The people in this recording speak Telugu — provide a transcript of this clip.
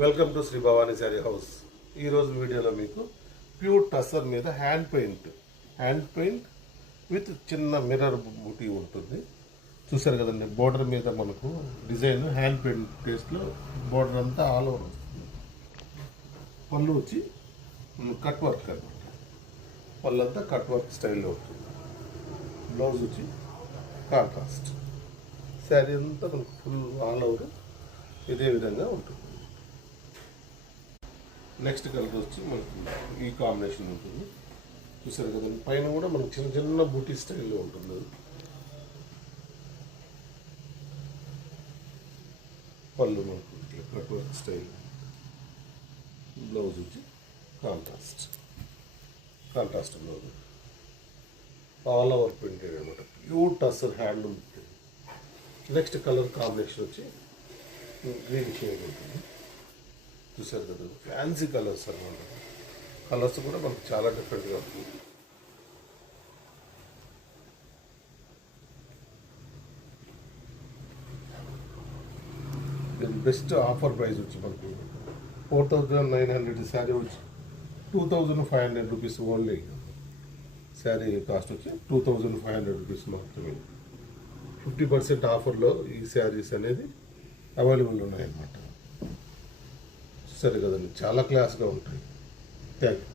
Welcome to Sri Bhavani saree house. ఈరోజు వీడియోలో మీకు ప్యూర్ టసర్ మీద హ్యాండ్ పెయింట్ విత్ చిన్న మిర్రర్ బూటీ ఉంటుంది. చూసారు కదండి, బోర్డర్ మీద మనకు డిజైన్ హ్యాండ్ పెయింట్ టేస్ట్లో బోర్డర్ అంతా ఆల్ ఓవర్ వస్తుంది. పళ్ళు వచ్చి కట్ వర్క్ అనమాట, పళ్ళు అంతా కట్ వర్క్ స్టైల్లో ఉంటుంది. బ్లౌజ్ వచ్చి కాంట్రాస్ట్. శారీ అంతా మనకు ఫుల్ ఆల్ ఓవర్ ఇదే విధంగా ఉంటుంది. నెక్స్ట్ కలర్ వచ్చి మనకు ఈ కాంబినేషన్ ఉంటుంది. చూసారు కదండి, పైన కూడా మనకు చిన్న చిన్న బూటీ స్టైల్లో ఉంటుంది. పళ్ళు మనకు ఇట్లా కట్ వర్క్ స్టైల్. బ్లౌజ్ వచ్చి contrast blouse. All over printed అనమాట, ప్యూర్ టసర్ హ్యాండ్ ఉంటుంది. నెక్స్ట్ కలర్ కాంబినేషన్ వచ్చి గ్రీన్ షేడ్ ఉంటుంది. చూసారు కదా, ఫ్యాన్సీ కలర్స్ అనమాట. కలర్స్ కూడా మనకు చాలా డిఫరెంట్గా ఉంటుంది. బెస్ట్ ఆఫర్ ప్రైస్ వచ్చి మనకు 4,900 శారీ వచ్చి 2,500 రూపీస్ ఓన్లీ. శారీ కాస్ట్ వచ్చి 2,500 రూపీస్ మాత్రమే. 50% ఆఫర్లో ఈ శారీస్ అనేది అవైలబుల్ ఉన్నాయన్నమాట. సరే కదండి, చాలా క్లాస్గా ఉంటాయి. Thank you.